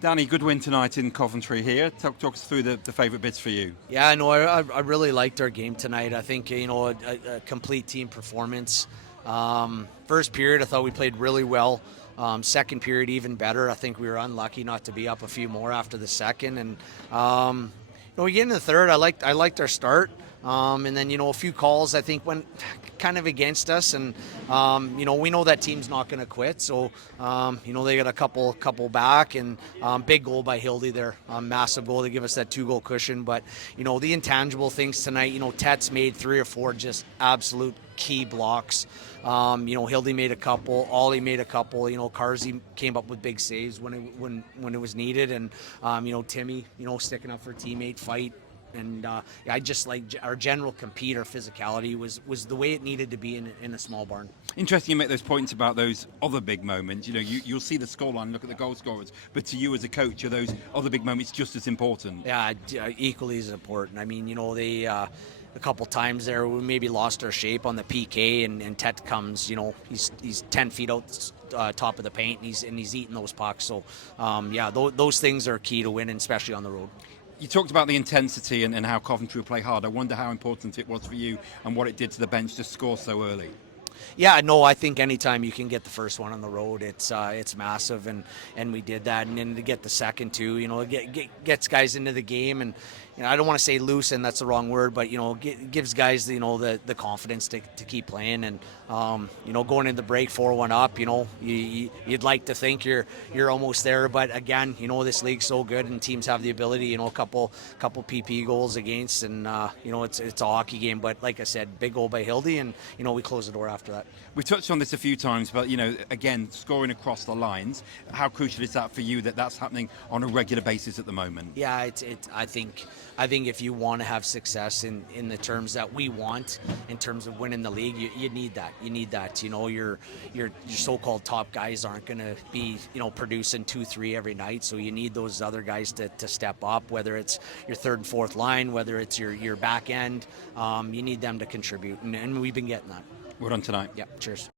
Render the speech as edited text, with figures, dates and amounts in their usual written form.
Danny, good win tonight in Coventry here. Talk us through the favourite bits for you. Yeah, no, I really liked our game tonight. I think, a complete team performance. First period, I thought we played really well. Second period, even better. I think we were unlucky not to be up a few more after the second. And we get in the third. I liked our start. And then, a few calls I think went kind of against us. And, we know that team's not going to quit. So, they got a couple back, and big goal by Hildy there. Massive goal to give us that 2-goal cushion. But, the intangible things tonight, Tet's made 3 or 4 just absolute key blocks. Hildy made a couple, Ollie made a couple, Carsey came up with big saves when it was needed. And, Timmy, sticking up for a teammate fight. And I just like our general compete, our physicality was the way it needed to be in a small barn. Interesting you make those points about those other big moments. You'll see the scoreline, look at the goal scorers, but to you as a coach, are those other big moments just as important? Yeah, equally as important. I mean, they a couple times there we maybe lost our shape on the PK, and Tet comes, he's 10 feet out top of the paint, and he's eating those pucks. So those things are key to winning, especially on the road. You talked about the intensity and how Coventry play hard. I wonder how important it was for you and what it did to the bench to score so early. Yeah, no, I think anytime you can get the first one on the road, it's massive, and we did that, and then to get the second too, it gets guys into the game, and I don't want to say loosen, that's the wrong word, but gives guys the confidence to keep playing, and going into the break 4-1 up, you'd like to think you're almost there, but again, this league's so good, and teams have the ability, a couple PP goals against, and it's a hockey game, but like I said, big goal by Hildy, and we close the door after that. We touched on this a few times, but again, scoring across the lines. How crucial is that for you that's happening on a regular basis at the moment? Yeah, I think if you want to have success in the terms that we want, in terms of winning the league, you need that. You need that. Your so-called top guys aren't going to be producing 2-3 every night, so you need those other guys to step up. Whether it's your third and fourth line, whether it's your back end, you need them to contribute, and we've been getting that. Well done tonight. Yeah, cheers.